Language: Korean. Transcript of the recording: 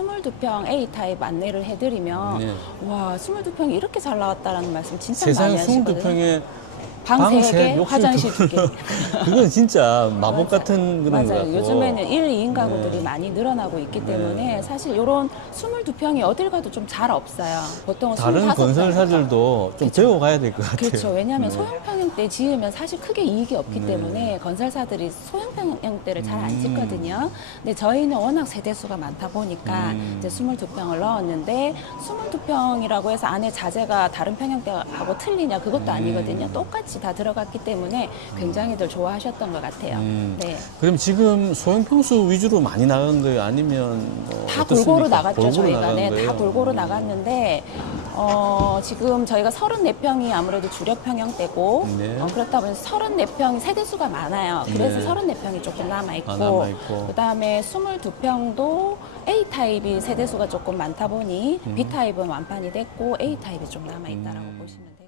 22평 A 타입 안내를 해드리면 네. 와 22평이 이렇게 잘 나왔다라는 말씀 진짜 세상에 많이 하시거든요. 22평에 방방 3개, 셋, 욕실 화장실 두 2개. 그건 진짜 마법. 같은 그런 거 맞아요. 같고. 요즘에는 1, 2인 가구들이 네. 많이 늘어나고 있기 네. 때문에 사실 이런 22평이 어딜 가도 좀 잘 없어요. 보통은 다른 25평. 건설사들도 좀 배워가야 될 것 같아요. 그렇죠. 왜냐하면 네. 소형 평형대 지으면 사실 크게 이익이 없기 네. 때문에 건설사들이 소형 평형대를 잘안 음. 짓거든요. 근데 저희는 워낙 세대수가 많다 보니까 음. 이제 22평을 넣었는데 22평이라고 해서 안에 자재가 다른 평형대하고 틀리냐 그것도 음. 아니거든요. 똑같이 다 들어갔기 때문에 굉장히들 좋아하셨던 것 같아요. 음. 네. 그럼 지금 소형 평수 위주 로 많이 나간 거예요? 아니면 뭐 다? 골고루 나갔죠 저희가 네? 다 골고루 나갔는데 어, 지금 저희가 34평이 아무래도 주력 평형대고 네. 어, 그렇다 보니 34평 세대수가 많아요. 그래서 네. 34평이 조금 남아 있고 아, 남아있고. 그다음에 22평도 A 타입이 세대수가 조금 많다 보니 음. B 타입은 완판이 됐고 A 타입이 좀 남아 있다라고 음. 보시면 돼요.